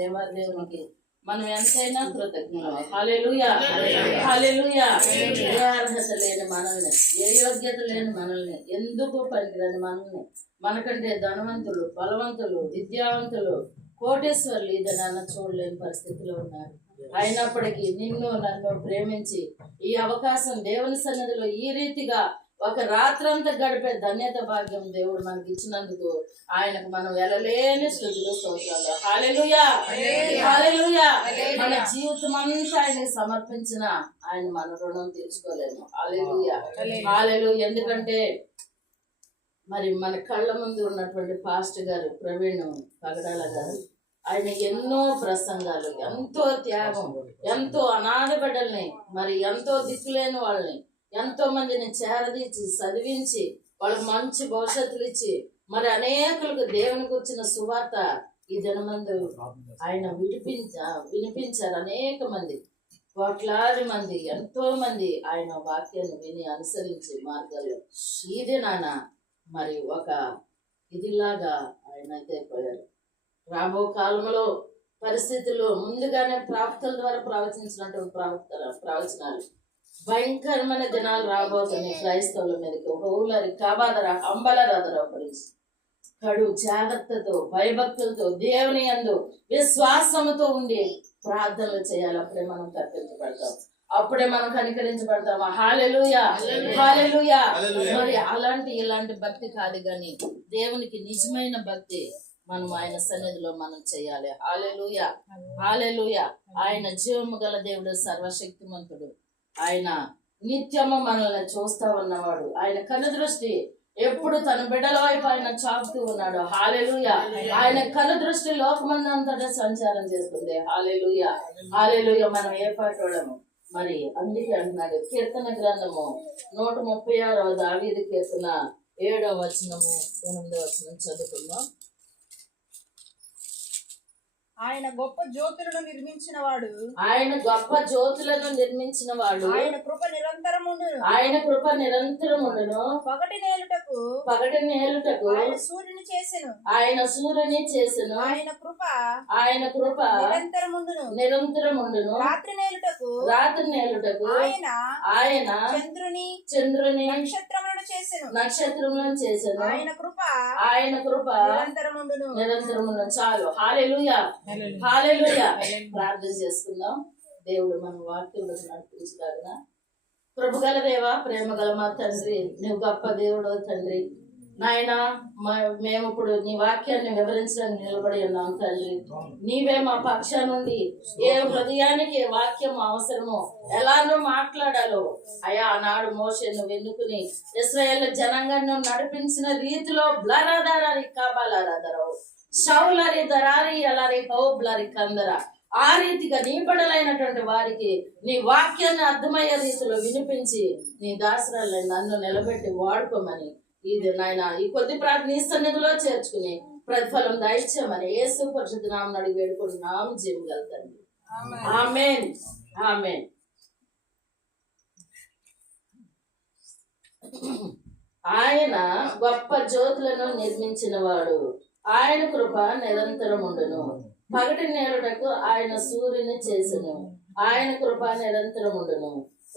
దేవాదేవునికి మనం ఎంతైనా కృతజ్ఞులమే. హల్లెలూయా హల్లెలూయా. ఏ అర్హత లేని మనల్ని, ఏ యోగ్యత లేని మనల్ని, ఎందుకు పనికిరాని మనల్ని మనకంటే ధనవంతులు, బలవంతులు, విద్యావంతులు, కోటేశ్వర్లు ఇదనన్నా చూడలేని పరిస్థితిలో ఉన్నారు. అయినప్పటికీ నిన్ను నన్ను ప్రేమించి ఈ అవకాశం దేవుని సన్నిధిలో ఈ రీతిగా ఒక రాత్రంతా గడిపే ధన్యత భాగ్యం దేవుడు మనకి ఇచ్చినందుకు ఆయనకు మనం వెళ్ళలేని స్తుతులు స్తోత్రాలు. హల్లెలూయా హల్లెలూయా. మన జీవితం అంతా ఆయనకి సమర్పించిన ఆయన మన రుణం తీర్చుకోలేము. హల్లెలూయా హల్లెలూయా. ఎందుకంటే మరి మన కళ్ళ ముందు ఉన్నటువంటి పాస్టర్ గారు ప్రవీణ్ పగడాల గారు, ఆయన ఎన్నో ప్రసంగాలు, ఎంతో త్యాగం, ఎంతో అనాథ బిడ్డల్ని, మరి ఎంతో దిక్కులేని వాళ్ళని ఎంతో మందిని చేరదీచి చదివించి వాళ్ళకి మంచి భవిష్యత్తులు ఇచ్చి మరి అనేకులకు దేవునికి వచ్చిన సువార్త ఈ దినమందు ఆయన వినిపించారు. అనేక మంది, కోట్లాది మంది, ఎంతో మంది ఆయన వాక్యాన్ని విని అనుసరించి మార్గాలు ఈ దినాన మరి ఒక ఇదిలాగా ఆయన అయితే పోయారు. రాబో కాలంలో పరిస్థితుల్లో ముందుగానే ప్రాప్తుల ద్వారా ప్రవచించినటువంటి ప్రవచనాలు, భయంకరమైన దినాలు రాబోతున్నాయి క్రైస్తవుల మీదకి. హౌలరి కాబాదర అంబలరాదర గురించి కడు జాగ్రత్తతో భయభక్తులతో దేవుని యందు విశ్వాసముతో ఉండి ప్రార్థనలు చేయాలి. అప్పుడే మనం తప్పించబడతాం, అప్పుడే మనం కనికరించబడతాం. హల్లెలూయా హల్లెలూయా. మరి ఇలాంటి భక్తి కాదు కానీ దేవునికి నిజమైన భక్తి మనం ఆయన సన్నిధిలో మనం చేయాలి. హల్లెలూయా హల్లెలూయా. ఆయన జీవము గల దేవుడు, సర్వశక్తిమంతుడు. ఆయన నిత్యము మనల్ని చూస్తా ఉన్నవాడు. ఆయన కనుదృష్టి ఎప్పుడు తన బిడ్డల వైపు ఆయన చాపుతూ ఉన్నాడు. హల్లెలూయా. ఆయన కనుదృష్టి లోకమందంతటా సంచారం చేస్తుంది. హల్లెలూయా హల్లెలూయా. మనం ఏ పాటోళ్ళము మరి అందుకే అంటున్నాడు కీర్తన గ్రంథము 136 దావీదు కీర్తన 7వ వచనము 8వ వచనం చదువుకుందాం. ఆయన గొప్ప జ్యోతులను నిర్మించిన వాడు, ఆయన గొప్ప జ్యోతులను నిర్మించిన వాడు, ఆయన కృప నిరంతరముండును, ఆయన కృప నిరంతరముండును. పగటి నేలుటకు ఆయన సూర్యుని చేసెను, ఆయన సూర్యుని చేసెను. ఆయన కృప నిరంతరముండును. రాత్రి నేలుటకు ఆయన చంద్రుని నక్షత్రములను చేసెను. ఆయన కృప నిరంతరముండును. చాలు. హల్లెలూయా హల్లెలూయా. ప్రార్థన చేసుకుందాం. దేవుడు మన వాక్యంలో నడిపించగలనా. కృపగల దేవా, ప్రేమగల మా తండ్రి, నువ్వు గొప్ప దేవుడు తండ్రి. నాయన మేము ఇప్పుడు నీ వాక్యాన్ని వివరించడానికి నిలబడి ఉన్నాం తండ్రి. నీవే మా పక్షా నుండి ఏ హృదయానికి ఏ వాక్యం అవసరమో, ఎలానో మాట్లాడాలో అయా ఆనాడు మోషే నువ్వు ఎన్నుకుని ఇశ్రాయేల్ జనాంగాన్ని నడిపించిన రీతిలో బ్లరాదారి కాబాలారాదరవు షౌలరి దరారి అలరి హౌబ్లరి కందర ఆ రీతిగా నీ బడలైనటువంటి వారికి నీ వాక్యాన్ని అర్థమయ్యే రీతిలో వినిపించి నీ దాసరాలను నన్ను నిలబెట్టి వాడుకోమని ఇది నాయన ఈ కొద్ది ప్రార్థన ఈ సన్నిధిలో చేర్చుకుని ప్రతిఫలం దయచేయమని యేసు పరిశుద్ధ నామమున అడిగి వేడుకుంటున్నాం జీవగల తండ్రి. ఆమేన్ ఆమేన్. ఆయన గొప్ప జ్యోతులను నిర్మించిన వాడు, ఆయన కృప నిరంతరముండును. పగటి నేరుటకు ఆయన సూర్యుని చేసెను, ఆయన కృప నిరంతరముండును.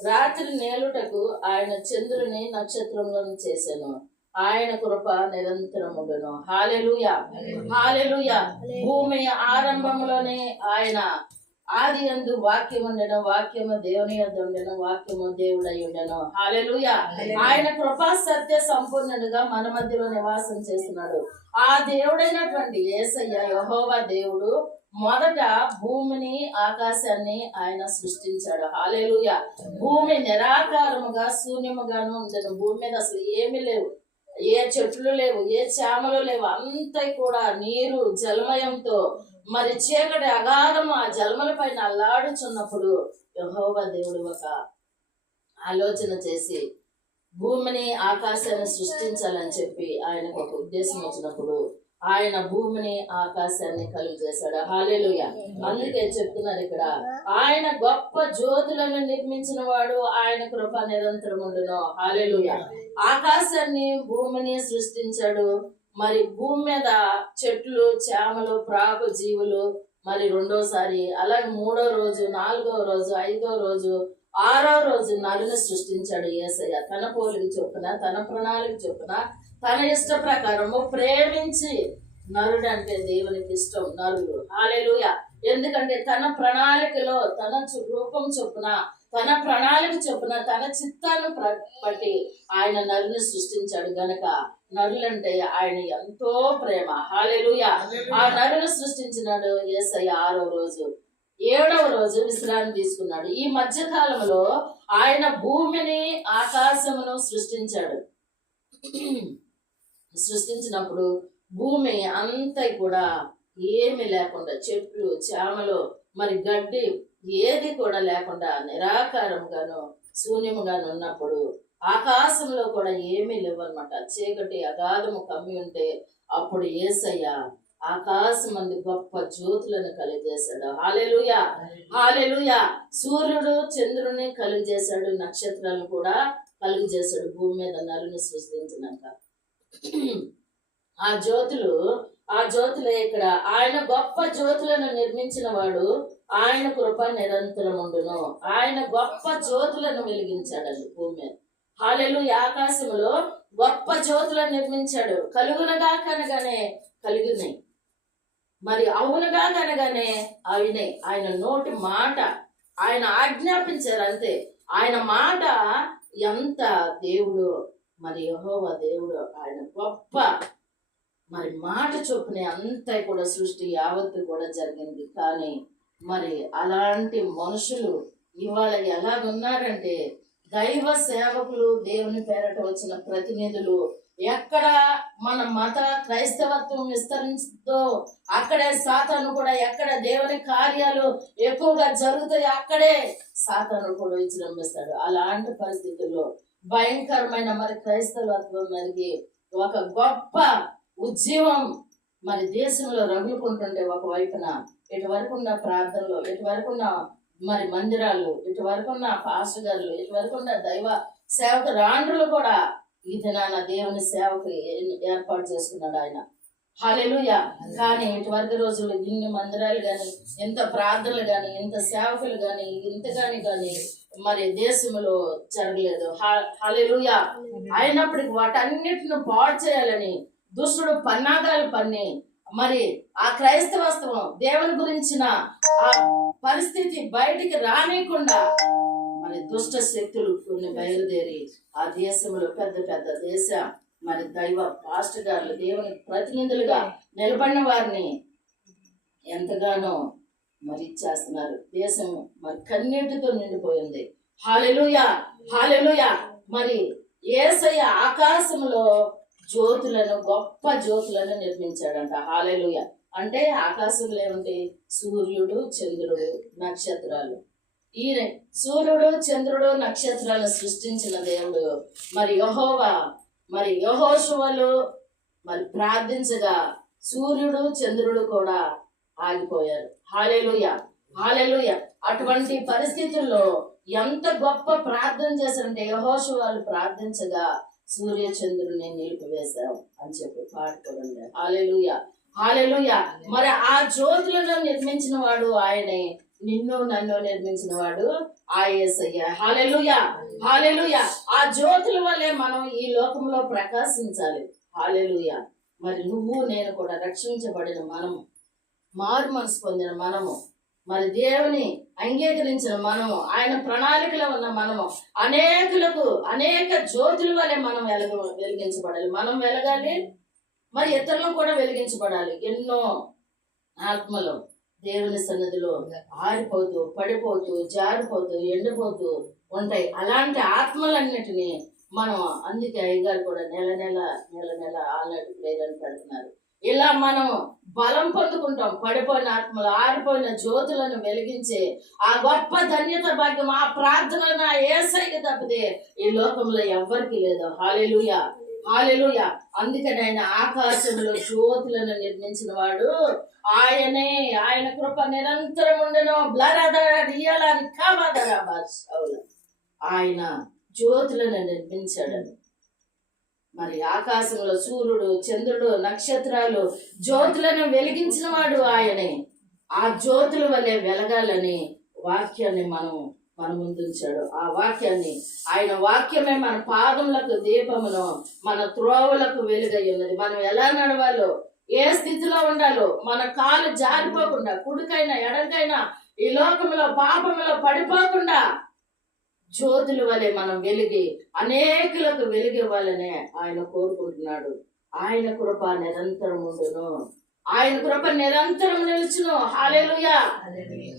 రాత్రి నేలుటకు ఆయన చంద్రుని నక్షత్రములను చేసెను, ఆయన కృప నిరంతరముండును. హల్లెలూయా హల్లెలూయా. భూమి ఆరంభంలోనే ఆయన ఆది యందు వాక్యం ఉండెను, వాక్యము దేవుని యొద్ద ఉండెను, వాక్యము దేవుడై ఉండెను. హల్లెలూయా. ఆయన కృపా సత్య సంపూర్ణుడుగా మన మధ్యలో నివాసం చేస్తున్నాడు. ఆ దేవుడైనటువంటి యేసయ్య యెహోవా దేవుడు మొదట భూమిని ఆకాశాన్ని ఆయన సృష్టించాడు. హల్లెలూయా. భూమి నిరాకారముగా శూన్యముగాను ఉండెను. భూమి మీద అసలు ఏమీ లేవు, ఏ చెట్లు లేవు, ఏ చేమలు లేవు. అంతా కూడా నీరు జలమయంతో మరి చీకటి అగాధము ఆ జలముల పైన అల్లాడుచున్నప్పుడు యెహోవా దేవుడు ఒక ఆలోచన చేసి భూమిని ఆకాశాన్ని సృష్టించాలని చెప్పి ఆయనకు ఒక ఉద్దేశం వచ్చినప్పుడు ఆయన భూమిని ఆకాశాన్ని కలుగు చేశాడు. హల్లెలూయా. అందుకే చెప్తున్నారు ఇక్కడ, ఆయన గొప్ప జ్యోతులను నిర్మించిన వాడు, ఆయన కృప నిరంతరముండును. హల్లెలూయా. ఆకాశాన్ని భూమిని సృష్టించాడు. మరి భూమి మీద చెట్లు, చేమలు, ప్రాకు జీవులు మరి రెండోసారి, అలాగే మూడో రోజు, నాలుగో రోజు, ఐదో రోజు, ఆరో రోజు నరుని సృష్టించాడు యేసయ్య. తన పోలిక చొప్పున, తన ప్రణాళిక చొప్పున, తన ఇష్ట ప్రకారము ప్రేమించి. నరుడు అంటే దేవునికి ఇష్టం, నరుడు. హల్లెలూయా. ఎందుకంటే తన ప్రణాళికలో, తన రూపం చొప్పున, తన ప్రణాళిక చొప్పున, తన చిత్తాన్ని బట్టి ఆయన నరుని సృష్టించాడు గనక నరులంటే ఆయన ఎంతో ప్రేమ. హల్లెలూయా. ఆ నరుని సృష్టించినాడు యేసయ్య ఆరో రోజు. ఏడవ రోజు విశ్రాంతి తీసుకున్నాడు. ఈ మధ్య కాలంలో ఆయన భూమిని, ఆకాశమును సృష్టించాడు. సృష్టించినప్పుడు భూమి అంతా కూడా ఏమి లేకుండా, చెట్లు, చేమలు, మరి గడ్డి ఏది కూడా లేకుండా నిరాకారంగాను శూన్యముగాను ఉన్నప్పుడు, ఆకాశంలో కూడా ఏమీ లేవన్నమాట. చీకటి అగాధము కమ్మి ఉంటే అప్పుడు యేసయ్య ఆకాశం అందు గొప్ప జ్యోతులను కలిగజేశాడు. హల్లెలూయా. హల్లెలూయా. సూర్యుడు చంద్రుని కలిగజేశాడు, నక్షత్రాలను కూడా కలిగజేశాడు భూమి మీద నరుని సృష్టించినాక. ఆ జ్యోతులే ఇక్కడ. ఆయన గొప్ప జ్యోతులను నిర్మించిన వాడు, ఆయన కృప నిరంతరముండును. ఆయన గొప్ప జ్యోతులను వెలిగించాడండి భూమి మీద. హల్లెలూయా. ఆకాశంలో గొప్ప జ్యోతులను నిర్మించాడు. కలుగునగా కనగానే కలిగినాయి, మరి అవునుగా కనగానే అయినాయి. ఆయన నోటి మాట ఆయన ఆజ్ఞాపించారు అంతే. ఆయన మాట ఎంత దేవుడు, మరి యెహోవా దేవుడు, ఆయన గొప్ప మరి మాట చొప్పునే అంతా కూడా సృష్టి యావత్తు కూడా జరిగింది. కానీ మరి అలాంటి మనుషులు ఇవాళ ఎలాగున్నారంటే, దైవ సేవకులు, దేవుని పేరట వచ్చిన ప్రతినిధులు, ఎక్కడ మన మత క్రైస్తవత్వం విస్తరించుతో అక్కడే సాతాను కూడా, ఎక్కడ దేవుని కార్యాలు ఎక్కువగా జరుగుతాయి అక్కడే సాతాను కూడా విజృంభిస్తాడు. అలాంటి పరిస్థితుల్లో భయంకరమైన మరి క్రైస్తవత్వం మరిగి ఒక గొప్ప ఉద్యమం మరి దేశంలో రగులుకుంటుంటే, ఒకవైపున ఇటువరకు ఉన్న ప్రార్థనలు, ఇటువరకు ఉన్న మరి మందిరాలు, ఇటువరకు ఉన్న పాస్టర్ గారులు, ఇటువరకు ఉన్న దైవ సేవకు రాండ్రులు కూడా ఈ దినాన దేవుని సేవకు ఏర్పాటు చేసుకున్నాడు ఆయన. హల్లెలూయా. కానీ ఇటువరకు రోజులు ఇన్ని మందిరాలు కానీ, ఇంత ప్రార్థనలు కానీ, ఇంత సేవకులు కానీ, కానీ మరి దేశంలో జరగలేదు. హల్లెలూయా. అయినప్పటికీ వాటన్నిటిని పాడు చేయాలని దుష్టుడు పన్నాగాలు పన్ని మరి ఆ క్రైస్తవత్వం, దేవుని గురించిన ఆ పరిస్థితి బయటికి రానియకుండా మరి దుష్ట శక్తులు కొన్ని బయలుదేరి ఆ దేశంలో పెద్ద పెద్ద దేశ మరి దైవ పాస్టర్ గారులు, దేవుని ప్రతినిధులుగా నిలబడిన వారిని ఎంతగానో మరి ఇచ్చేస్తున్నారు. దేశం మరి కన్నీటితో నిండిపోయింది. హల్లెలూయా. హల్లెలూయా. మరి యేసయ్య ఆకాశంలో జ్యోతులను, గొప్ప జ్యోతులను నిర్మించాడంట. హల్లెలూయా. అంటే ఆకాశంలో ఏముంది? సూర్యుడు, చంద్రుడు, నక్షత్రాలు. ఈ సూర్యుడు, చంద్రుడు, నక్షత్రాలను సృష్టించిన దేవుడు మరి యెహోవా, మరి యెహోషువలు మరి ప్రార్థించగా సూర్యుడు, చంద్రుడు కూడా ఆగిపోయారు. హల్లెలూయా. హల్లెలూయా. అటువంటి పరిస్థితుల్లో ఎంత గొప్ప ప్రార్థన చేశారంటే, యెహోషువలు ప్రార్థించగా సూర్య చంద్రుని నిలిపివేశావు అని చెప్పి పాడుకోండి. హల్లెలూయా. హల్లెలూయా. మరి ఆ జ్యోతులను నిర్మించిన వాడు ఆయనే. నిన్ను నన్ను నిర్మించిన వాడు ఆ యేసయ్య. హల్లెలూయా. హల్లెలూయా. ఆ జ్యోతుల వల్లే మనం ఈ లోకంలో ప్రకాశించాలి. హల్లెలూయా. మరి నువ్వు నేను కూడా రక్షించబడిన మనము, మారు మనసు పొందిన మనము, మరి దేవుని అంగీకరించిన మనము, ఆయన ప్రణాళికలో ఉన్న మనము అనేకులకు అనేక జ్యోతుల వల్లే మనం వెలిగించబడాలి. మనం వెలగాలి, మరి ఇతరులను కూడా వెలిగించబడాలి. ఎన్నో ఆత్మలు దేవుని సన్నిధిలో ఆరిపోతూ, పడిపోతూ, జారిపోతూ, ఎండిపోతూ ఉంటాయి. అలాంటి ఆత్మలన్నిటినీ మనం, అందుకే అయ్యగారు కూడా నెల నెల ఆల్రెడీ ప్రేరణ పెడుతున్నారు. ఇలా మనం బలం పొందుకుంటాం. పడిపోయిన ఆత్మలు, ఆరిపోయిన జ్యోతులను వెలిగించే ఆ గొప్ప ధన్యత భాగ్యం, ఆ ప్రార్థన నా యేసయ్యకి తప్పితే ఈ లోకంలో ఎవ్వరికి లేదు. హల్లెలూయా. హల్లెలూయా. అందుకని ఆయన ఆకాశంలో జ్యోతులను నిర్మించిన వాడు ఆయనే. ఆయన కృప నిరంతరం ఉండను. ఆయన జ్యోతులను నిర్మించాడని. మరి ఆకాశంలో సూర్యుడు, చంద్రుడు, నక్షత్రాలు, జ్యోతులను వెలిగించిన వాడు ఆయనే. ఆ జ్యోతుల వలె వెలగాలని వాక్యాన్ని మన ముందుంచాడు. ఆ వాక్యాన్ని, ఆయన వాక్యమే మన పాదములకు దీపమును, మన త్రోవలకు వెలుగై ఉన్నది. మనం ఎలా నడవాలో, ఏ స్థితిలో ఉండాలో, మన కాలు జారిపోకుండా, కుడికైనా ఎడంకైనా ఈ లోకంలో పాపంలో పడిపోకుండా జ్యోతుల వలె మనం వెలిగి అనేకులకు వెలిగివ్వాలనే ఆయన కోరుకుంటున్నాడు. ఆయన కృప నిరంతరం ఉండును, ఆయన కృప నిరంతరం నిలుచును. హల్లెలూయా,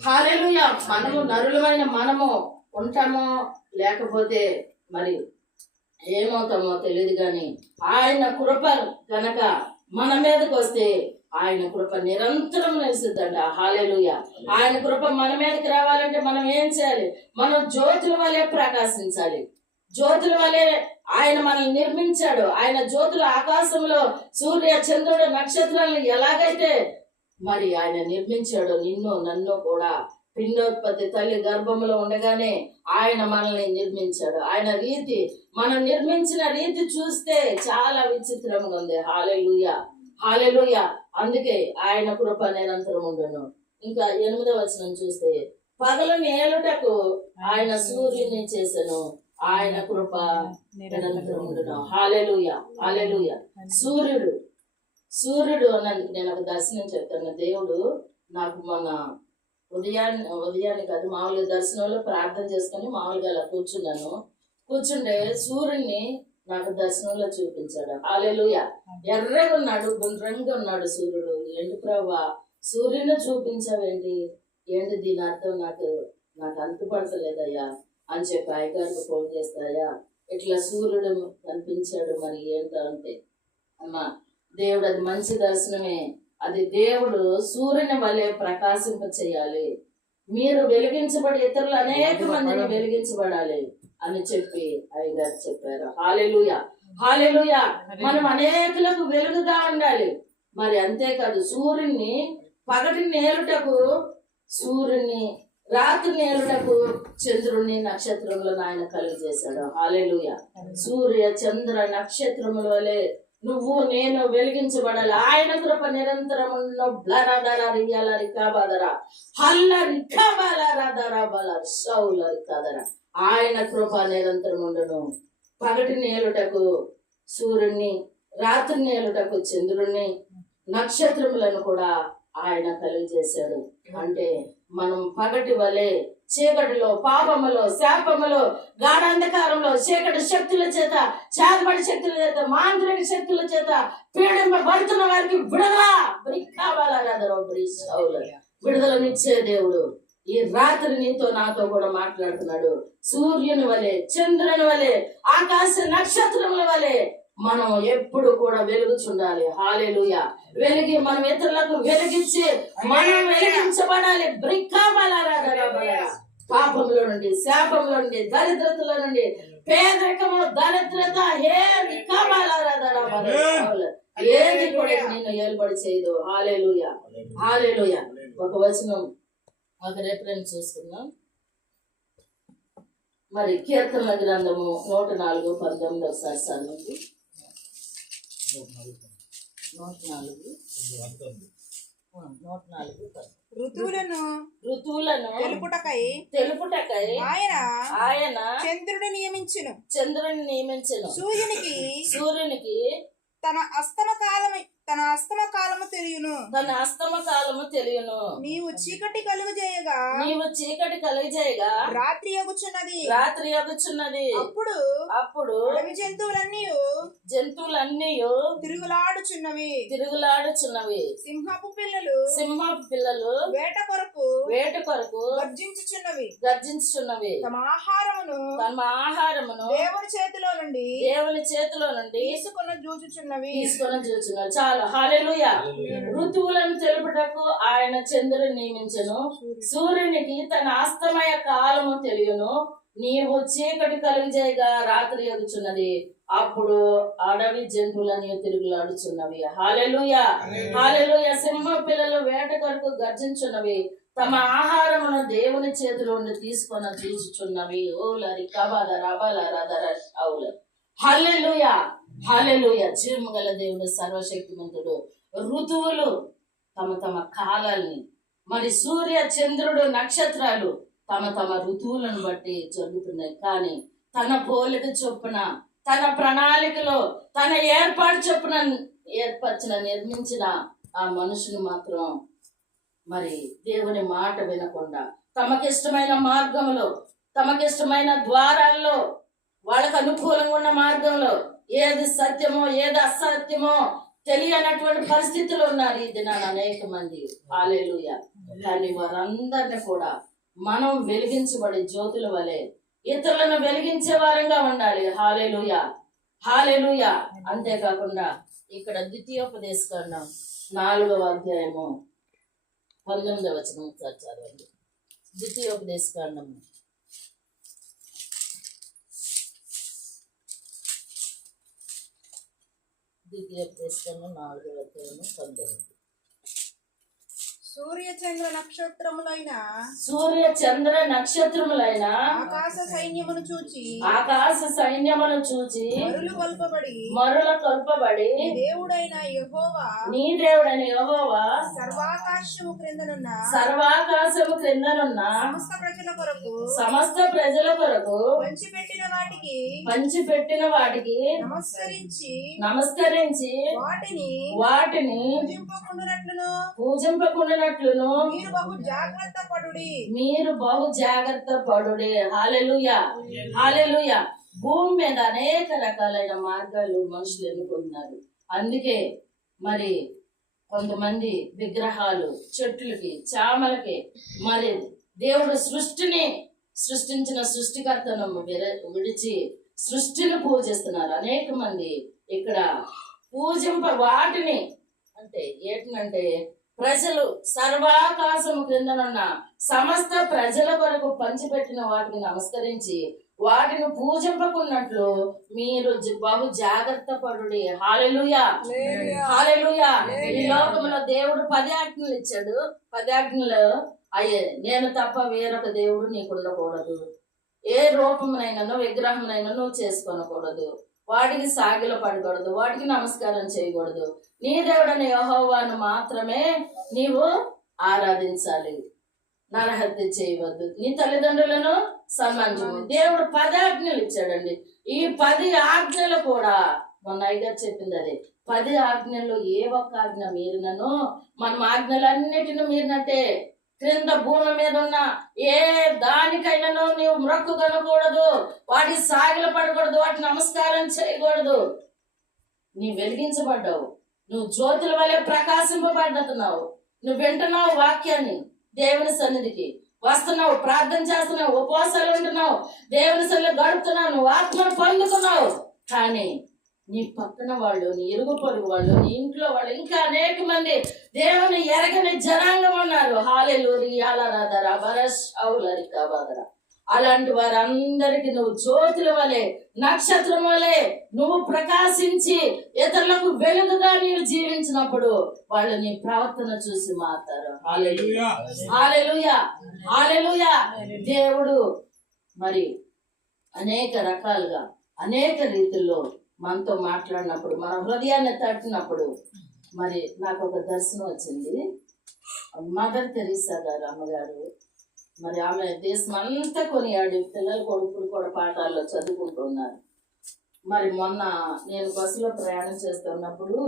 హల్లెలూయా. మనము నరులమైన మనము ఉంటామో లేకపోతే మరి ఏమవుతామో తెలియదు, కానీ ఆయన కృప కనుక మన మీదకి వస్తే ఆయన కృప నిరంతరం నిలుస్తుందంట. హల్లెలూయా. ఆయన కృప మన మీదకి రావాలంటే మనం ఏం చేయాలి? మనం జ్యోతుల వలె ప్రకాశించాలి. జ్యోతుల వలె ఆయన మనల్ని నిర్మించాడు. ఆయన జ్యోతులు ఆకాశంలో సూర్య చంద్రుడు నక్షత్రాలను ఎలాగైతే మరి ఆయన నిర్మించాడు, నిన్ను నన్ను కూడా పిండోత్పత్తి తల్లి గర్భంలో ఉండగానే ఆయన మనల్ని నిర్మించాడు. ఆయన రీతి, మనం నిర్మించిన రీతి చూస్తే చాలా విచిత్రంగా ఉంది. హల్లెలూయా, హల్లెలూయా. అందుకే ఆయన కృప నిరంతరం ఉండును. ఇంకా 8వ వచనం చూస్తే, పగలు నేలుటకు ఆయన సూర్యుని చేసెను, ఆయన కృప నిరంతరం ఉండును. హల్లెలూయా, హల్లెలూయా. సూర్యుడు అన్నందుకు నేను ఒక దర్శనం చెప్తాను. దేవుడు నాకు మొన్న ఉదయాన్ని కాదు, మామూలుగా దర్శనంలో ప్రార్థన చేసుకొని మామూలుగా అలా కూర్చుండే సూర్యుడిని నాకు దర్శనంలో చూపించాడు. హల్లెలూయా. ఎర్రగా ఉన్నాడు, గుండ్రంగా ఉన్నాడు సూర్యుడు. ఏంటి ప్రభువా సూర్యుని చూపించావేంటి? ఏంటి దీని అర్థం? నాకు అంతుపడతలేదయ్యా అని చెప్పి అయ్యగారికి ఫోన్ చేస్తాయా, ఇట్లా సూర్యుడు కనిపించాడు, మరి ఏంటో అంటే, అమ్మా దేవుడు అది మంచి దర్శనమే. అది దేవుడు సూర్యుని వలె ప్రకాశింప చేయాలి. మీరు వెలిగించబడి ఇతరులు అనేక మందిని వెలిగించబడాలి అని చెప్పి అయ్యగారు చెప్పారు. హల్లెలూయా, హల్లెలూయా. మనం అనేకులకు వెలుగుగా ఉండాలి. మరి అంతేకాదు, సూర్యుని పగటి నేలుటకు సూర్యుని, రాత్రి నేలుటకు చంద్రుని, నక్షత్రములను ఆయన కలుగజేశాడు. హల్లెలూయా. సూర్య చంద్ర నక్షత్రముల వలె నువ్వు నేను వెలిగించబడాలి. ఆయన కృప నిరంతరం ఆయన కృప నిరంతరం ఉండును. పగటి నేలుటకు సూర్యుని, రాత్రి నేలుటకు చంద్రుణ్ణి, నక్షత్రములను కూడా ఆయన కలుగజేశాడు. అంటే మనం పగటి వలె చీకటిలో, పాపములో, శాపములో, గాఢాంధకారంలో, చీకటి శక్తుల చేత, చేతబడి శక్తుల చేత, మాంత్రిక శక్తుల చేత పీడింపబడుతున్న వారికి విడుదలనిచ్చే దేవుడు ఈ రాత్రి నీతో నాతో కూడా మాట్లాడుతున్నాడు. సూర్యుని వలె, చంద్రుని వలె, ఆకాశ నక్షత్రముల వలె మనం ఎప్పుడు కూడా వెలుగుచుండాలి. హల్లెలూయా. వెలిగి మనం ఇతరులకు వెలిగించి మనం వెలిగించబడాలి. పాపంలో నుండి, శాపంలో నుండి, దరిద్రతలో నుండి, పేదరికము, దరిద్రత ఏది కూడా నిన్ను ఏలుబడి చేయదు. హల్లెలూయా, హల్లెలూయా. ఒక వచనం, ఒక రిఫరెన్స్ చూసుకుందాం. మరి కీర్తనల గ్రంథము 104:19 ఒకసారి చదవండి. 104:19. ఋతువులను తెలుపుటకై ఆయన చంద్రుడు నియమించును. సూర్యునికి తన అస్తమ కాలము తెలియను. నీవు చీకటి కలుగజేయగా రాత్రి అగుచున్నది. అప్పుడు అడవి జంతువులన్నీ తిరుగులాడుచున్నవి. సింహపు పిల్లలు వేట కొరకు గర్జించుచున్నవి. తమ ఆహారమును దేవుని చేతిలో నుండి తీసుకొని చూచుచున్నవి. చాలు. హల్లెలూయా. ఋతువులను తెలుపుటకు ఆయన చంద్రుని నియమించెను, సూర్యునికి తన అస్తమయ కాలము తెలియను. నీవు చీకటి కలుగజేయగా రాత్రి అగుచున్నది. అప్పుడు అడవి జంతువులని తిరుగులాడుచున్నవి. హల్లెలూయా, హల్లెలూయా. సింహ పిల్లలు వేట కొరకు గర్జించున్నవి. తమ ఆహారమును దేవుని చేతిలో ఉండి తీసుకొని చూచుచున్నవి. ఓలరి కబల రబల రదర షౌల. హల్లెలూయా, హల్లెలూయా. జీవము గల దేవుడు, సర్వశక్తిమంతుడు. ఋతువులు తమ కాలాల్ని మరి సూర్య చంద్రుడు నక్షత్రాలు తమ తమ ఋతువులను బట్టి జరుగుతున్నాయి. కానీ తన పోలిక చొప్పున, తన ప్రణాళికలో, తన ఏర్పాటు చొప్పున నిర్మించిన ఆ మనుషులు మాత్రం మరి దేవుని మాట వినకుండా తమకిష్టమైన మార్గంలో, తమకిష్టమైన ద్వారాల్లో, వాళ్ళకు అనుకూలంగా ఉన్న మార్గంలో ఏది సత్యమో ఏది అసత్యమో తెలియనటువంటి పరిస్థితులు ఉన్నారు ఈ దినాన అనేక మంది. హల్లెలూయా. కానీ వారందరిని కూడా మనం వెలిగించబడి జ్యోతుల వలె ఇతరులను వెలిగించే వారంగా ఉండాలి. హల్లెలూయా, హల్లెలూయా. అంతేకాకుండా ఇక్కడ ద్వితీయోపదేశకాండం 4వ అధ్యాయము 19వ వచనం చదవండి. ద్వితీయోపదేశకాండము ద్వితీయోపదేశకాండం 4వ అధ్యాయము 19. సూర్య చంద్ర నక్షత్రములైన ఆకాశ సైన్యమును చూచి మరుల కొల్పబడి నీ దేవుడైన యెహోవా సర్వాకాశము క్రిందనున్న సమస్త ప్రజల కొరకు పంచిపెట్టిన వాటికి నమస్కరించి వాటిని పూజింపకుండునట్లును మీరు బహు జాగ్రత్త పడుడి. హల్లెలూయా, హల్లెలూయా. భూమి మీద అనేక రకాలైన మార్గాలు మనుషులు ఎన్నుకుంటున్నారు. అందుకే మరి కొంతమంది విగ్రహాలు, చెట్లకి, చామలకి, మరి దేవుడు సృష్టించిన సృష్టికర్తను విడిచి సృష్టిని పూజిస్తున్నారు అనేక మంది. ఇక్కడ వాటిని అంటే ఏంటంటే ప్రజలు సర్వాకాశము క్రిందనున్న సమస్త ప్రజల కొరకు పంచిపెట్టిన వాటిని నమస్కరించి వాటిని పూజింపకున్నట్లు మీరు బహు జాగ్రత్త పడుడి. హల్లెలూయా, హల్లెలూయా. ఈ లోకంలో దేవుడు 10 ఆజ్ఞలు ఇచ్చాడు. 10 ఆజ్ఞలు అయ్యే నేను తప్ప వేరొక దేవుడు నీకు ఉండకూడదు, ఏ రూపమునైనా విగ్రహమునైనా నువ్వు చేసుకోనకూడదు, వాటికి సాగిల పడకూడదు, వాటికి నమస్కారం చేయకూడదు, నీ దేవుడని యెహోవాను మాత్రమే నీవు ఆరాధించాలి, నరహత్య చేయవద్దు, నీ తల్లిదండ్రులను సన్మానించు. దేవుడు 10 ఆజ్ఞలు ఇచ్చాడండి. ఈ 10 ఆజ్ఞలు కూడా మొన్న అయ్యగారు చెప్పింది అదే. 10 ఆజ్ఞల్లో ఏ ఒక్క ఆజ్ఞ మీరినను మనం ఆజ్ఞలన్నిటిని మీరినట్టే. క్రింద భూమి మీద ఉన్న ఏ దానికైనాను నీవు మ్రొక్కు కొనకూడదు, వాటి సాగిల పడకూడదు, వాటి నమస్కారం చేయకూడదు. నీ వెలిగించబడ్డావు, నువ్వు జ్యోతుల వలె ప్రకాశింపబడ్డుతున్నావు, నువ్వు వింటున్నావు వాక్యాన్ని, దేవుని సన్నిధికి వస్తున్నావు, ప్రార్థన చేస్తున్నావు, ఉపవాసాలు ఉంటున్నావు, దేవుని సన్నిధిలో గడుపుతున్నావు, నువ్వు ఆత్మను పొందుతున్నావు. కానీ నీ పక్కన వాళ్ళు, నీ ఇరుగు పొరుగు వాళ్ళు, నీ ఇంట్లో వాళ్ళు, ఇంకా అనేక మంది దేవుని ఎరగని జనాంగం ఉన్నారు. హల్లెలూయా. అలాంటి వారందరికి నువ్వు జ్యోతుల వలె, నక్షత్రం వలె నువ్వు ప్రకాశించి ఇతరులకు వెలుగుగా నీవు జీవించినప్పుడు వాళ్ళు నీ ప్రవర్తన చూసి మారుతారు. హల్లెలూయా, హల్లెలూయా, హల్లెలూయా. దేవుడు మరి అనేక రకాలుగా అనేక రీతుల్లో మనతో మాట్లాడినప్పుడు, మన హృదయాన్ని తట్టినప్పుడు మరి నాకు ఒక దర్శనం వచ్చింది. మదర్ తెరీసా గారు, అమ్మగారు, మరి ఆమె దేశం అంతా కొనియాడి పిల్లలు కొడుకులు కూడా పాఠాల్లో చదువుకుంటున్నారు. మరి మొన్న నేను బస్సులో ప్రయాణం చేస్తున్నప్పుడు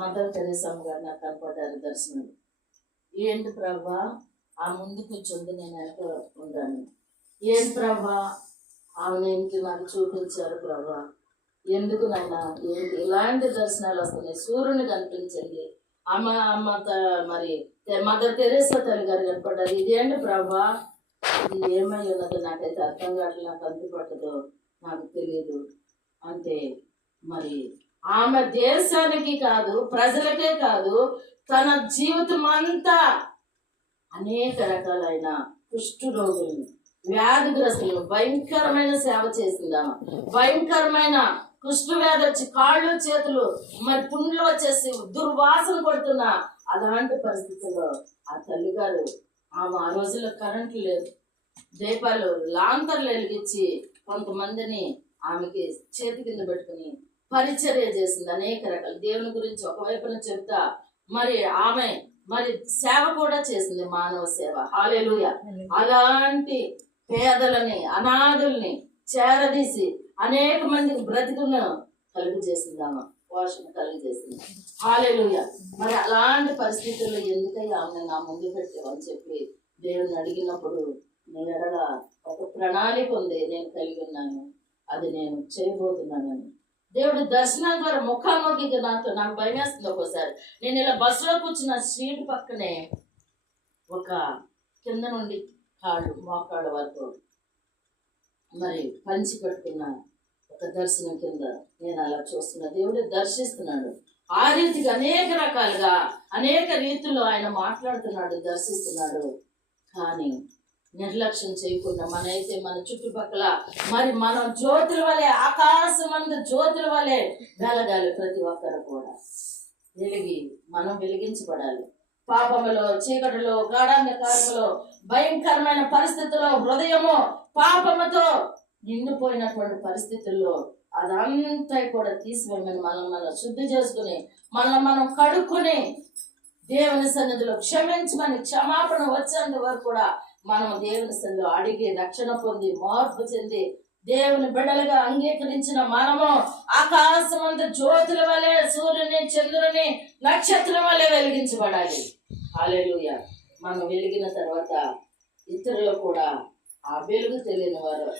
మదర్ తెరీసా అమ్మగారు నాకు కనపడ్డారు దర్శనం. ఏంటి ప్రభా ఆ ముందు కూర్చుంది, నేను వెనక ఉన్నాను. ఏంటి ప్రభా ఆమెకి నాకు చూపించారు ప్రభా, ఎందుకు నాయన ఏంటి ఇలాంటి దర్శనాలు వస్తున్నాయి? సూర్యుని కనిపించండి, అమ్మ మరి మదర్ తెరీసా తల్లి గారు కనపడ్డారు. ఇదేంటి ప్రభా, ఇది ఏమై ఉన్నదో నాకైతే అర్థం కావట్లేదు, నాకు అంతుపట్టదో నాకు తెలియదు అంటే మరి ఆమె దేశానికి కాదు, ప్రజలకే కాదు, తన జీవితం అంతా అనేక రకాలైన కుష్టు రోగులను, వ్యాధిగ్రస్తులను భయంకరమైన సేవ చేసిందామా. భయంకరమైన కుష్టు వ్యాధి వచ్చి కాళ్ళు చేతులు మరి పుండ్లు వచ్చేసి దుర్వాసన కొడుతున్నా అలాంటి పరిస్థితుల్లో ఆ తల్లిగారు ఆమె ఆ రోజుల్లో కరెంటు లేదు, దీపాలు లాంతర్లు వెలిగించి కొంతమందిని ఆమెకి చేతి కింద పెట్టుకుని పరిచర్య చేసింది. అనేక రకాల దేవుని గురించి ఒకవైపున చెప్తా మరి ఆమె మరి సేవ కూడా చేసింది, మానవ సేవ. హల్లెలూయా. అలాంటి పేదలని, అనాథుల్ని చేరదీసి అనేక మందికి బ్రతుకును కలుగు చేసింది, ఆమె పోషణ కలుగు చేసింది. హల్లెలూయా. మరి అలాంటి పరిస్థితుల్లో ఎందుకయ్యా ఆమె నా ముందు పెట్టావని చెప్పి దేవుని అడిగినప్పుడు, నీ ఎడల ఒక ప్రణాళిక ఉంది, నేను కలిగి ఉన్నాను, అది నేను చేయబోతున్నానని దేవుడు దర్శనాల ద్వారా ముఖాముఖిగా నాకు భయం వేస్తుంది. ఒక్కోసారి నేను ఇలా బస్సులో కూర్చున్న సీట్ పక్కనే ఒక కింద నుండి మోకాళ్ళ వరకు మరి పంచి కట్టుకున్న ఒక దర్శనం కింద నేను అలా చూస్తున్నా. దేవుడు దర్శిస్తున్నాడు. ఆ రీతిగా అనేక రకాలుగా అనేక రీతుల్లో ఆయన మాట్లాడుతున్నాడు, దర్శిస్తున్నాడు. కానీ నిర్లక్ష్యం చేయకుండా మనైతే మన చుట్టుపక్కల మరి మనం జ్యోతుల వలె, ఆకాశమందు జ్యోతుల వలె వెలగాలి. ప్రతి ఒక్కరు కూడా మనం వెలిగించబడాలి. పాపములో, చీకటిలో, గాఢాంధకారములో, భయంకరమైన పరిస్థితుల్లో, హృదయము పాపముతో నిండిపోయినటువంటి పరిస్థితుల్లో అదంతా కూడా తీసివేయమని మనం శుద్ధి చేసుకుని మనం కడుక్కుని దేవుని సన్నిధిలో క్షమించమని, క్షమాపణ వచ్చేంత వరకు కూడా మనం దేవుని సన్నిధిలో అడిగి రక్షణ పొంది మార్పు చెంది దేవుని బిడ్డలుగా అంగీకరించిన మనము ఆకాశమంత జ్యోతుల వలె, సూర్యుని, చంద్రుని, నక్షత్రం వలె వెలిగించబడాలి. హల్లెలూయా. మనం వెలిగిన తర్వాత ఇతరులు కూడా ఆ వెలుగు తెలియని వారు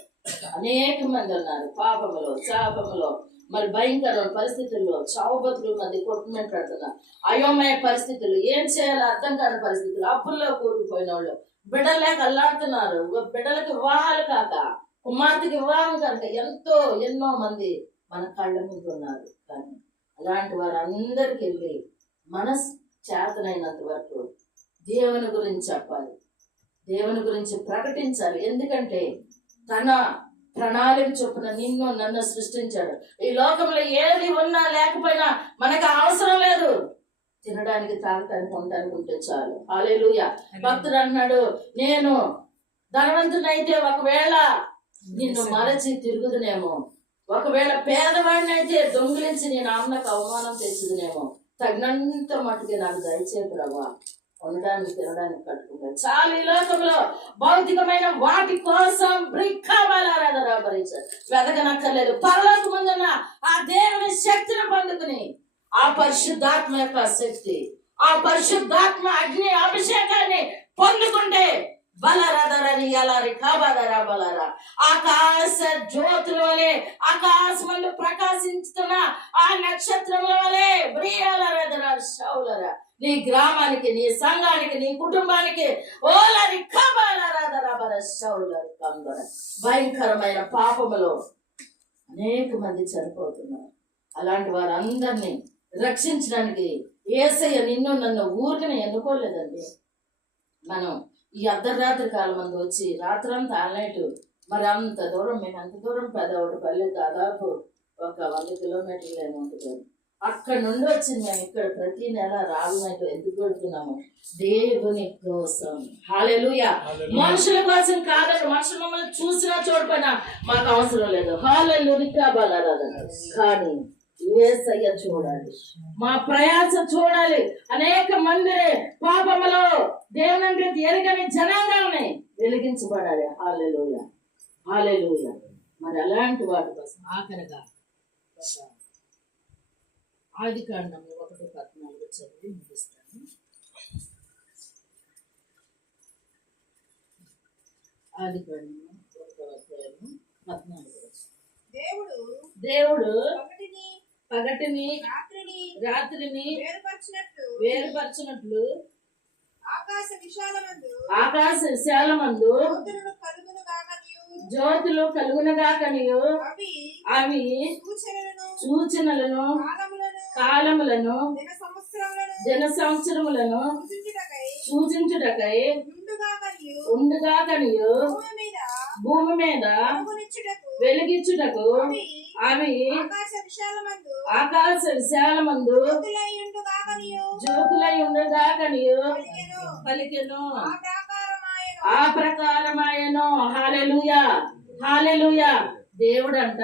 అనేక మంది ఉన్నారు. పాపములో, శాపములో, మరి భయంకరమైన పరిస్థితుల్లో, చావు బతుకుల మధ్య కొట్టుమెంటాడుతున్నారు. అయోమయ పరిస్థితులు, ఏం చేయాలో అర్థం కాని పరిస్థితులు, అప్పుల్లో కూరుకుపోయిన వాళ్ళు, బిడ్డలు లేక అల్లాడుతున్నారు. బిడ్డలకు వివాహాలు కాక, కుమార్తెకి వివాహం కాక ఎన్నో మంది మన కళ్ళ ముందు ఉన్నారు. కానీ అలాంటి వారు అందరికి వెళ్ళి మనసు చేతనైనంత వరకు దేవుని గురించి చెప్పాలి, దేవుని గురించి ప్రకటించాలి. ఎందుకంటే తన ప్రణాళిక చొప్పున నిన్ను నన్ను సృష్టించాడు. ఈ లోకంలో ఏది ఉన్నా లేకపోయినా మనకు అవసరం లేదు. తినడానికి, తాగటానికి, ఉండడానికి ఉంటే చాలు. హల్లెలూయా. భక్తుడు అన్నాడు, నేను ధనవంతునైతే ఒకవేళ నిన్ను మరచి తిరుగుదునేమో, ఒకవేళ పేదవాడినైతే దొంగిలించి నేను ఆమెకు అవమానం తెచ్చుదునేమో, తగినంత మటుకి నాకు దయచే ప్రభా, ఉండడానికి, తినడానికి, కట్టుకుంటాను చాలు. ఈ లోకంలో భౌతికమైన వాటి కోసం వెతకనక్కర్లేదు. పరలోక ముందున్న ఆ దేవుని శక్తిని పొందుకుని, ఆ పరిశుద్ధాత్మ యొక్క శక్తి, ఆ పరిశుద్ధాత్మ అగ్ని అభిషేకాన్ని పొందుకుంటే బలరదరని ఎలారి కాబదరా బలరా ఆకాశ జ్యోతుల వలె, ఆకాశమందు ప్రకాశించుతున్న ఆ నక్షత్రముల వలె బ్రియలరదరా షౌలరా నీ గ్రామానికి, నీ సంఘానికి, నీ కుటుంబానికి ఓలరి కాబలరదరా బల షౌలరి కంబర. భయంకరమైన పాపములో అనేక మంది చనిపోతున్నారు. అలాంటి వారందరినీ రక్షించడానికి యేసయ్య నిన్ను నన్ను ఊరికనే ఎన్నుకోలేదండి. మనం ఈ అర్ధరాత్రి కాలం మంది వచ్చి రాత్రంతా ఆల్నైట్ మరి అంత దూరం, మేము అంత దూరం పెదవాడు పల్లె దాదాపు ఒక 100 కిలోమీటర్లు ఏమి ఉంటుంది. అక్కడ నుండి వచ్చి మేము ఇక్కడ ప్రతి నెల రాళ్ళనైట్ ఎందుకు పెడుతున్నాము? దేవుని కోసం. హల్లెలూయా. మనుషుల కోసం కాదండి. మనుషులు మమ్మల్ని చూసినా చూడపోయినా మాకు అవసరం లేదు. హల్లెలూయా. కానీ యేసయ్య చూడాలి, మా ప్రయాస చూడాలి. అనేక మంది పాపములో దేవుని ఎరగని జనాంగాల్ని వెలిగించబడాలి. హల్లెలూయా. హల్లెలూయా. మరి అలాంటి వాటి కోసం ఆఖరిగా ఆదికాండము 1:14 చదివి ముగిస్తాను. ఆదికాండము 1:14. దేవుడు పగటిని రాత్రిని వేరుపరచినట్లు ఆకాశ విశాలమందు జ్యోతులు కలుగునగాకనియు అవి సూచనలను, కాలములను, జన సంవత్సరములను సూచించుటకై ఉండుగాకనియు భూమి మీద వెలిగించుటకు అవి ఆకాశ విశాలమందు జ్యోతులై ఉండగాకనియు పలికెను, ఆ ప్రకారమాయను. హల్లెలూయా. హల్లెలూయా. దేవుడు అంట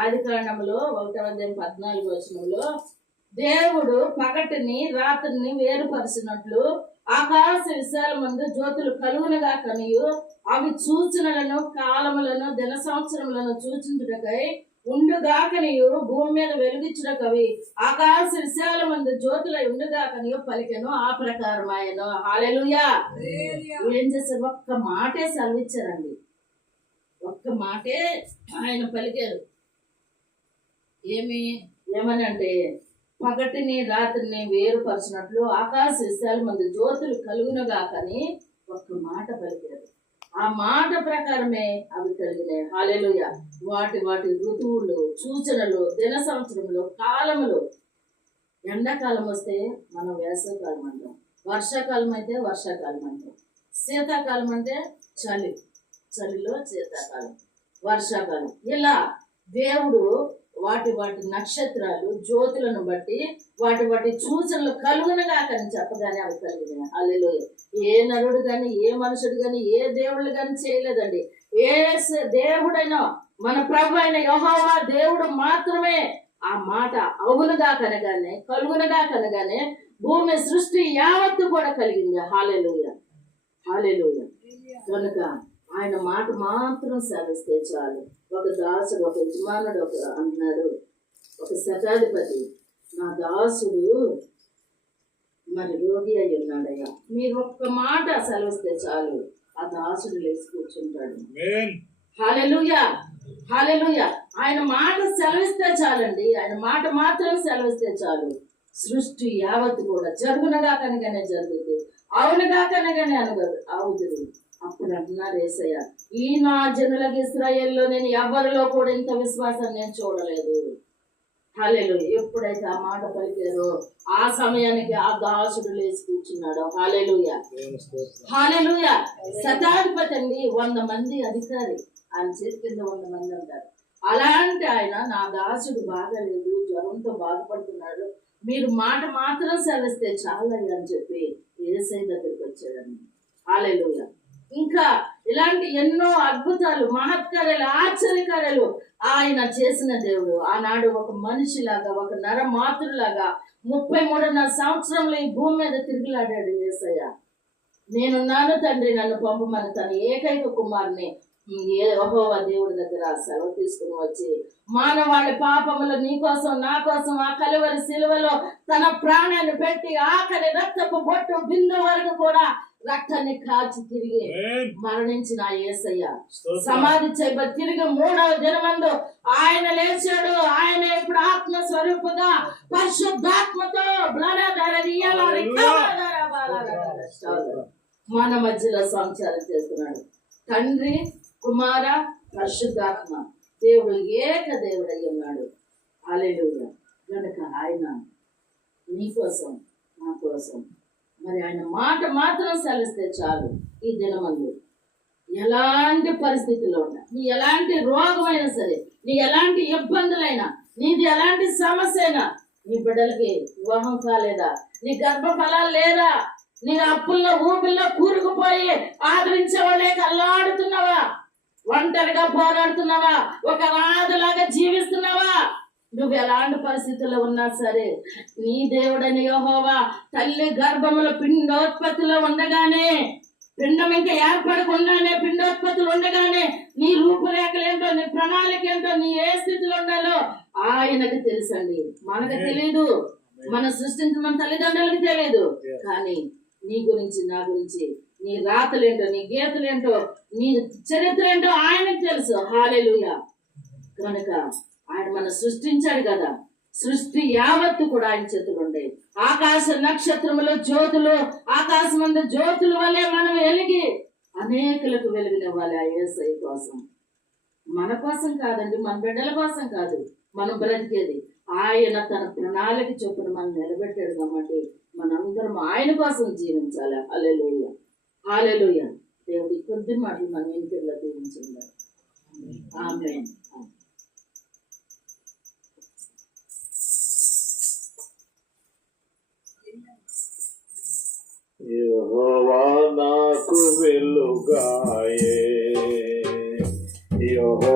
ఆదికాండములో 1:14 దేవుడు పగటిని రాత్రిని వేరుపరిచినట్లు ఆకాశ విశాలమందు జ్యోతులు కలుగునగా కనియు అవి సూచనలను కాలములను దిన సంవత్సరములను సూచించుటకై ఉండుగాకనియు భూమి మీద వెలుగిచ్చుటకవి ఆకాశ విశాలమందు జ్యోతులై ఉండుగాకనియు పలికెను ఆ ప్రకారం ఆయన. హల్లెలూయా. ఏం చేశారు? ఒక్క మాటే సెలవిచ్చారండి. ఒక్క మాటే ఆయన పలికారు. ఏమనంటే పగటిని రాత్రిని వేరుపరిచినట్లు ఆకాశ విశాలమందు జ్యోతులు కలుగునగాకని ఒక్క మాట పలికారు. ఆ మాట ప్రకారమే అవి కలిగినాయి. హల్లెలూయా. వాటి వాటి ఋతువులు, సూచనలు, దిన సంవత్సరములు, కాలములు. ఎండాకాలం వస్తే మనం వేసవికాలం అంటాం, వర్షాకాలం అయితే వర్షాకాలం అంటాం, శీతాకాలం అంటే చలి, చలిలో శీతాకాలం, వర్షాకాలం. ఇలా దేవుడు వాటి వాటి నక్షత్రాలు జ్యోతులను బట్టి వాటి వాటి సూచనలు కలుగునగా కానీ చెప్పగానే అవి కలిగినాయి. హల్లెలూయా. ఏ నరుడు కానీ ఏ మనుషుడు కానీ ఏ దేవుళ్ళు కానీ చేయలేదండి. ఏ దేవుడైనా మన ప్రభు అయిన యెహోవా దేవుడు మాత్రమే ఆ మాట అవునుగా కనగానే కలుగునగా కనగానే భూమి సృష్టి యావత్తు కూడా కలిగింది. హల్లెలూయా. హల్లెలూయా. కనుక ఆయన మాట మాత్రం సెలవిస్తే చాలు. ఒక దాసుడు, ఒక యజమానుడు ఒక అన్నాడు, ఒక శతాధిపతి, నా దాసుడు మరి రోగి అయి ఉన్నాడయ్యా, మీరు ఒక్క మాట సెలవిస్తే చాలు ఆ దాసుడు లేచి కూర్చుంటాడు. హల్లెలూయా. హల్లెలూయా. ఆయన మాట సెలవిస్తే చాలండి. ఆయన మాట మాత్రం సెలవిస్తే చాలు. సృష్టి యావత్తు కూడా జరుగునగా కనుకనే జరుగుతుంది, అవునుగా కనుకనే అవుతుంది. అప్పుడు అంటున్నారు యేసయ్య, ఈ నా జనులకు ఇశ్రాయేలులో నేను ఎవరిలో కూడా ఇంత విశ్వాసం నేను చూడలేదు. హల్లెలూయా. ఎప్పుడైతే ఆ మాట పలికారో ఆ సమయానికి ఆ దాసుడు లేచి కూర్చున్నాడు. హల్లెలూయా. హల్లెలూయా. శతాధిపతి అండి, 100 మంది అధికారి, ఆయన చేతి కింద 100 మంది ఉంటారు. అలాంటి ఆయన, నా దాసుడు బాగాలేదు, జ్వరంతో బాధపడుతున్నాడు, మీరు మాట మాత్రం సెలవిస్తే చాలయ్య అని చెప్పి యేసయ్య దగ్గరికి వచ్చాడండి. హల్లెలూయా. ఇంకా ఇలాంటి ఎన్నో అద్భుతాలు, మహత్కార్యాలు, ఆశ్చర్యకార్యాలు ఆయన చేసిన దేవుడు. ఆనాడు ఒక మనిషిలాగా, ఒక నరమాతృలాగా 33.5 సంవత్సరంలో ఈ భూమి మీద తిరిగిలాడాడు యేసయ్య. నేనున్నాను తండ్రి, నన్ను పంపమని తన ఏకైక కుమారుని యెహోవా దేవుడి దగ్గర సెలవు తీసుకుని వచ్చి మానవాళి పాపములు నీ కోసం నా కోసం ఆ కలువరి సిలువలో తన ప్రాణాన్ని పెట్టి ఆఖరి రక్తపు బొట్టు బిందు వరకు కూడా రక్తాన్ని కాచి తిరిగి మరణించిన యేసయ్య సమాధి చేయబడి తిరిగి 3వ దినమందు ఆయన లేచాడు. ఆయన ఇప్పుడు ఆత్మ స్వరూపుగా పరిశుద్ధాత్మతో మన మధ్యలో సంచారం చేస్తున్నాడు. తండ్రి, కుమార, పరిశుద్ధాత్మ దేవుడు ఏక దేవుడు అయి ఉన్నాడు. హల్లెలూయా. కనుక ఆయన నీ కోసం నా కోసం మరి ఆయన మాట మాత్రం సెలవిస్తే చాలు. ఈ దినమందు ఎలాంటి పరిస్థితుల్లో ఉన్నా, నీ ఎలాంటి రోగమైనా సరే, నీ ఎలాంటి ఇబ్బందులైనా, నీది ఎలాంటి సమస్య అయినా, నీ బిడ్డలకి వివాహం కాలేదా, నీ గర్భఫలాలు లేదా, నీ అప్పుల్లో ఊపిల్లో కూరుకుపోయి ఆదరించే వాళ్ళే అల్లాడుతున్నావా, ఒంటరిగా పోరాడుతున్నావా, ఒక రాజులాగా జీవిస్తున్నావా, నువ్వు ఎలాంటి పరిస్థితుల్లో ఉన్నా సరే నీ దేవుడని యెహోవా తల్లి గర్భముల పిండోత్పత్తిలో ఉండగానే, పిండం ఇంకా ఏర్పడకుండానే, పిండోత్పత్తులు ఉండగానే నీ రూపురేఖలు ఏంటో, నీ ప్రణాళిక ఏంటో, నీ ఏ స్థితిలో ఉండాలో ఆయనకు తెలుసండి. మనకు తెలియదు, మనం సృష్టించిన మన తల్లిదండ్రులకు తెలియదు. కానీ నీ గురించి, నా గురించి, నీ రాతలేంటో, నీ గీతలేంటో, నీ చరిత్ర ఏంటో ఆయనకు తెలుసు. హల్లెలూయా. కనుక ఆయన మనం సృష్టించాడు కదా, సృష్టి యావత్తు కూడా ఆయన చేతులు ఉండేవి. ఆకాశ నక్షత్రములు జ్యోతులు, ఆకాశమందు జ్యోతుల వల్లే మనం వెలిగి అనేకులకు వెలుగునివ్వాలి. ఆ యేసయ్య కోసం, మన కోసం కాదండి, మన బిడ్డల కోసం కాదు మనం బ్రతికేది. ఆయన తన ప్రణాళిక చొప్పున మనం నిలబెట్టాడు కాబట్టి మనందరం ఆయన కోసం జీవించాలి. హల్లెలూయా. హల్లెలూయా. దేవుడి కొద్ది మాటలు మనం ఇంటిలో దీవించింది. ఆమేన్. యెహోవా నాకు వెలుగాయే, యెహోవా